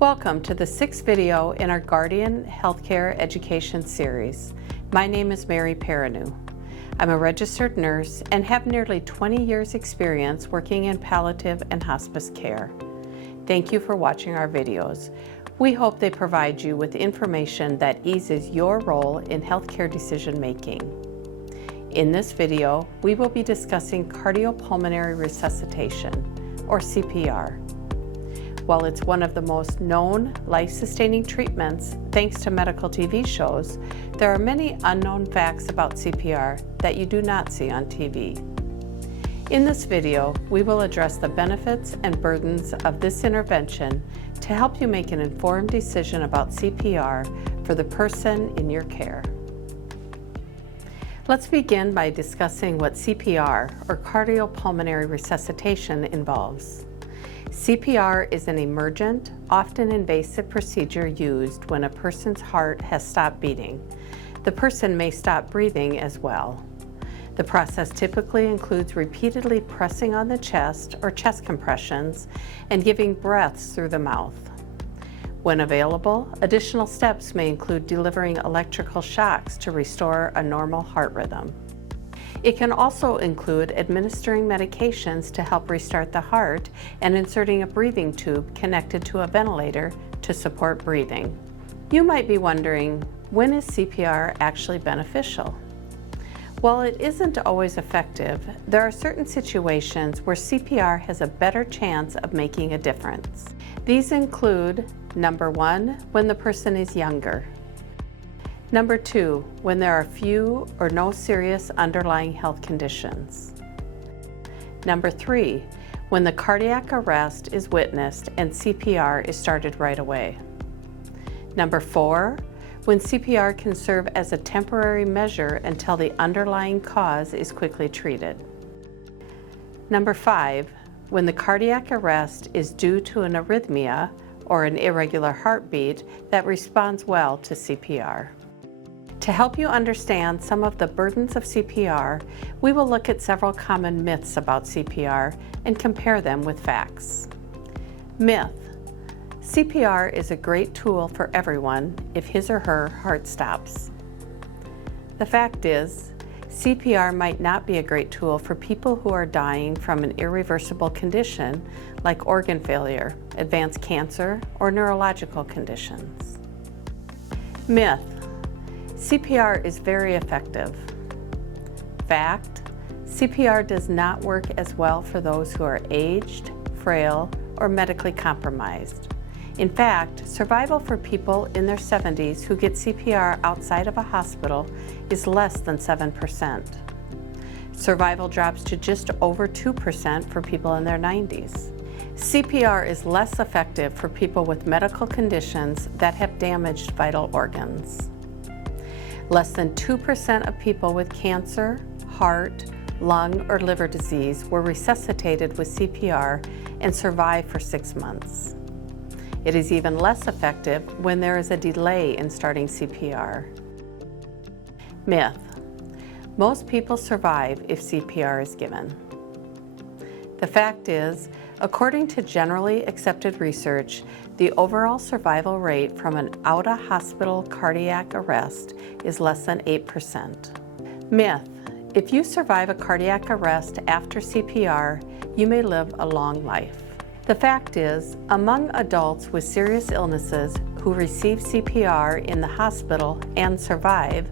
Welcome to the sixth video in our Guardian Healthcare Education series. My name is Mary Perrineau. I'm a registered nurse and have nearly 20 years experience working in palliative and hospice care. Thank you for watching our videos. We hope they provide you with information that eases your role in healthcare decision making. In this video, we will be discussing cardiopulmonary resuscitation, or CPR. While it's one of the most known life-sustaining treatments thanks to medical TV shows, there are many unknown facts about CPR that you do not see on TV. In this video, we will address the benefits and burdens of this intervention to help you make an informed decision about CPR for the person in your care. Let's begin by discussing what CPR, or cardiopulmonary resuscitation, involves. CPR is an emergent, often invasive procedure used when a person's heart has stopped beating. The person may stop breathing as well. The process typically includes repeatedly pressing on the chest or chest compressions and giving breaths through the mouth. When available, additional steps may include delivering electrical shocks to restore a normal heart rhythm. It can also include administering medications to help restart the heart and inserting a breathing tube connected to a ventilator to support breathing. You might be wondering, when is CPR actually beneficial? While it isn't always effective, there are certain situations where CPR has a better chance of making a difference. These include, number 1, when the person is younger. Number 2, when there are few or no serious underlying health conditions. Number 3, when the cardiac arrest is witnessed and CPR is started right away. Number 4, when CPR can serve as a temporary measure until the underlying cause is quickly treated. Number 5, when the cardiac arrest is due to an arrhythmia or an irregular heartbeat that responds well to CPR. To help you understand some of the burdens of CPR, we will look at several common myths about CPR and compare them with facts. Myth: CPR is a great tool for everyone if his or her heart stops. The fact is, CPR might not be a great tool for people who are dying from an irreversible condition like organ failure, advanced cancer, or neurological conditions. Myth: CPR is very effective. Fact: CPR does not work as well for those who are aged, frail, or medically compromised. In fact, survival for people in their 70s who get CPR outside of a hospital is less than 7%. Survival drops to just over 2% for people in their 90s. CPR is less effective for people with medical conditions that have damaged vital organs. Less than 2% of people with cancer, heart, lung, or liver disease were resuscitated with CPR and survived for 6 months. It is even less effective when there is a delay in starting CPR. Myth: most people survive if CPR is given. The fact is, according to generally accepted research, the overall survival rate from an out-of-hospital cardiac arrest is less than 8%. Myth: if you survive a cardiac arrest after CPR, you may live a long life. The fact is, among adults with serious illnesses who receive CPR in the hospital and survive,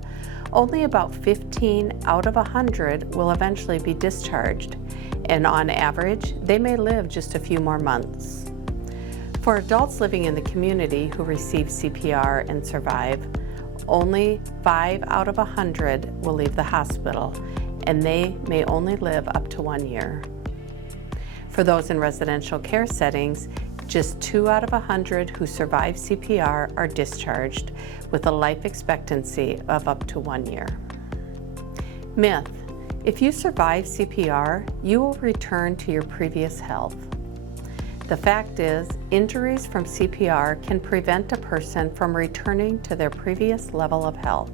only about 15 out of 100 will eventually be discharged, and on average, they may live just a few more months. For adults living in the community who receive CPR and survive, only 5 out of 100 will leave the hospital, and they may only live up to 1 year. For those in residential care settings, just 2 out of 100 who survive CPR are discharged with a life expectancy of up to 1 year. Myth: if you survive CPR, you will return to your previous health. The fact is, injuries from CPR can prevent a person from returning to their previous level of health.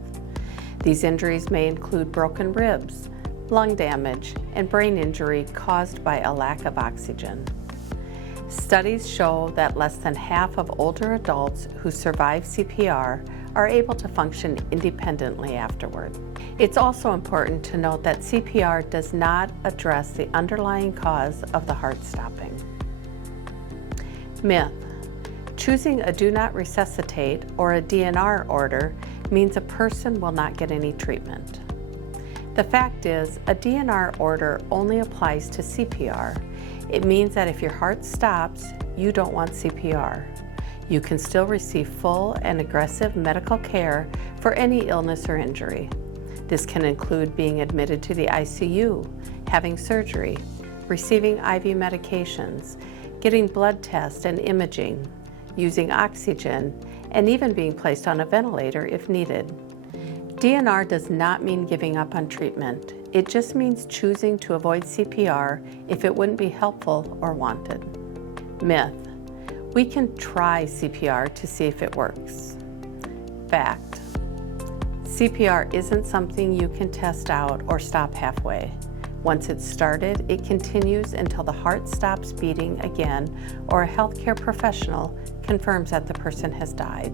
These injuries may include broken ribs, lung damage, and brain injury caused by a lack of oxygen. Studies show that less than half of older adults who survive CPR are able to function independently afterward. It's also important to note that CPR does not address the underlying cause of the heart stopping. Myth: choosing a do not resuscitate or a DNR order means a person will not get any treatment. The fact is, a DNR order only applies to CPR. It means that if your heart stops, you don't want CPR. You can still receive full and aggressive medical care for any illness or injury. This can include being admitted to the ICU, having surgery, receiving IV medications, getting blood tests and imaging, using oxygen, and even being placed on a ventilator if needed. DNR does not mean giving up on treatment. It just means choosing to avoid CPR if it wouldn't be helpful or wanted. Myth: we can try CPR to see if it works. Fact: CPR isn't something you can test out or stop halfway. Once it's started, it continues until the heart stops beating again or a healthcare professional confirms that the person has died.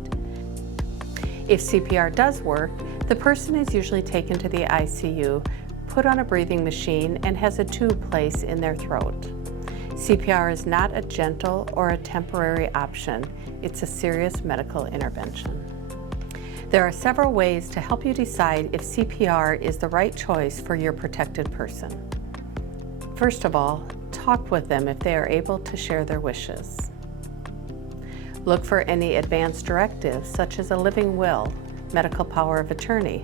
If CPR does work, the person is usually taken to the ICU, put on a breathing machine, and has a tube placed in their throat. CPR is not a gentle or a temporary option. It's a serious medical intervention. There are several ways to help you decide if CPR is the right choice for your protected person. First of all, talk with them if they are able to share their wishes. Look for any advance directives such as a living will, medical power of attorney,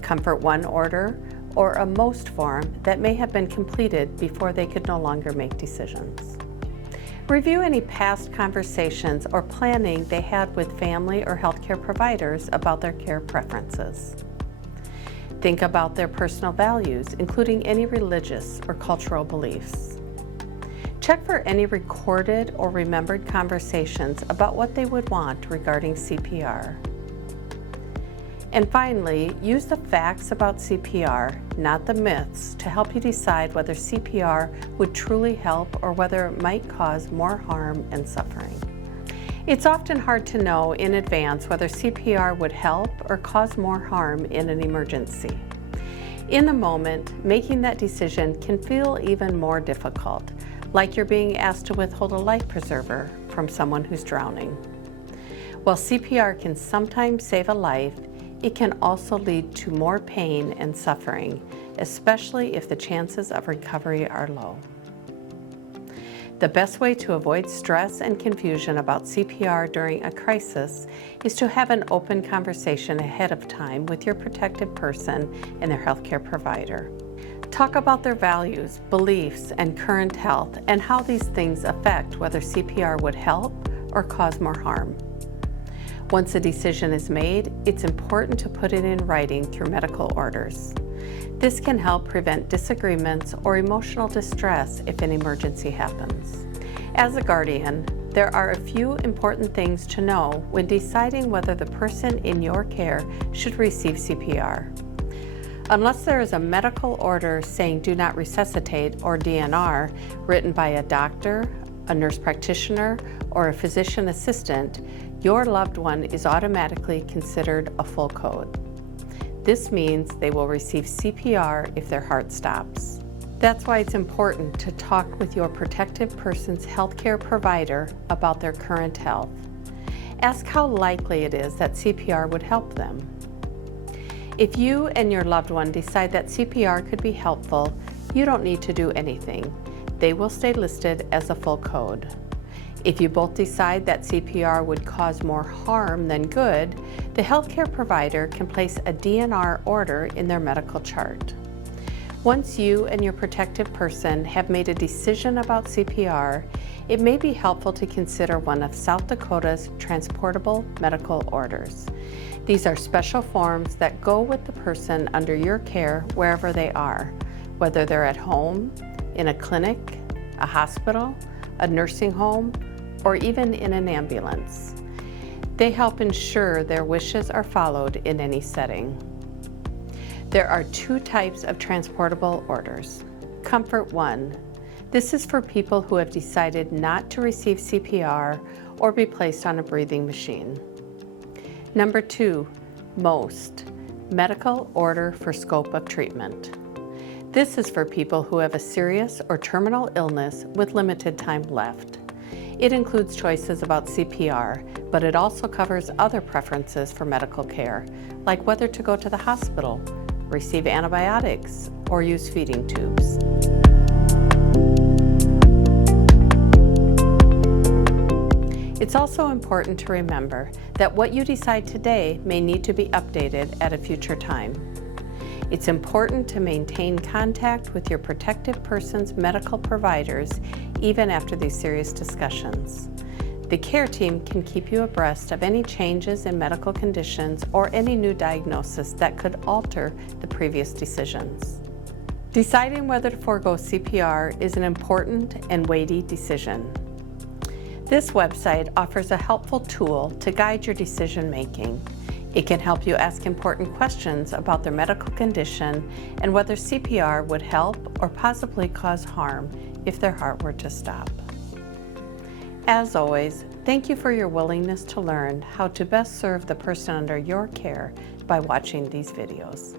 Comfort 1 order, or a most form that may have been completed before they could no longer make decisions. Review any past conversations or planning they had with family or healthcare providers about their care preferences. Think about their personal values, including any religious or cultural beliefs. Check for any recorded or remembered conversations about what they would want regarding CPR. And finally, use the facts about CPR, not the myths, to help you decide whether CPR would truly help or whether it might cause more harm and suffering. It's often hard to know in advance whether CPR would help or cause more harm in an emergency. In the moment, making that decision can feel even more difficult, like you're being asked to withhold a life preserver from someone who's drowning. While CPR can sometimes save a life, it can also lead to more pain and suffering, especially if the chances of recovery are low. The best way to avoid stress and confusion about CPR during a crisis is to have an open conversation ahead of time with your protected person and their healthcare provider. Talk about their values, beliefs, and current health, and how these things affect whether CPR would help or cause more harm. Once a decision is made, it's important to put it in writing through medical orders. This can help prevent disagreements or emotional distress if an emergency happens. As a guardian, there are a few important things to know when deciding whether the person in your care should receive CPR. Unless there is a medical order saying do not resuscitate or DNR written by a doctor, a nurse practitioner, or a physician assistant, your loved one is automatically considered a full code. This means they will receive CPR if their heart stops. That's why it's important to talk with your protected person's healthcare provider about their current health. Ask how likely it is that CPR would help them. If you and your loved one decide that CPR could be helpful, you don't need to do anything. They will stay listed as a full code. If you both decide that CPR would cause more harm than good, the healthcare provider can place a DNR order in their medical chart. Once you and your protected person have made a decision about CPR, it may be helpful to consider one of South Dakota's transportable medical orders. These are special forms that go with the person under your care wherever they are, whether they're at home, in a clinic, a hospital, a nursing home, or even in an ambulance. They help ensure their wishes are followed in any setting. There are two types of transportable orders. Comfort 1. This is for people who have decided not to receive CPR or be placed on a breathing machine. Number 2, MOST, Medical Order for Scope of Treatment. This is for people who have a serious or terminal illness with limited time left. It includes choices about CPR, but it also covers other preferences for medical care, like whether to go to the hospital, receive antibiotics, or use feeding tubes. It's also important to remember that what you decide today may need to be updated at a future time. It's important to maintain contact with your protected person's medical providers even after these serious discussions. The care team can keep you abreast of any changes in medical conditions or any new diagnosis that could alter the previous decisions. Deciding whether to forego CPR is an important and weighty decision. This website offers a helpful tool to guide your decision making. It can help you ask important questions about their medical condition and whether CPR would help or possibly cause harm if their heart were to stop. As always, thank you for your willingness to learn how to best serve the person under your care by watching these videos.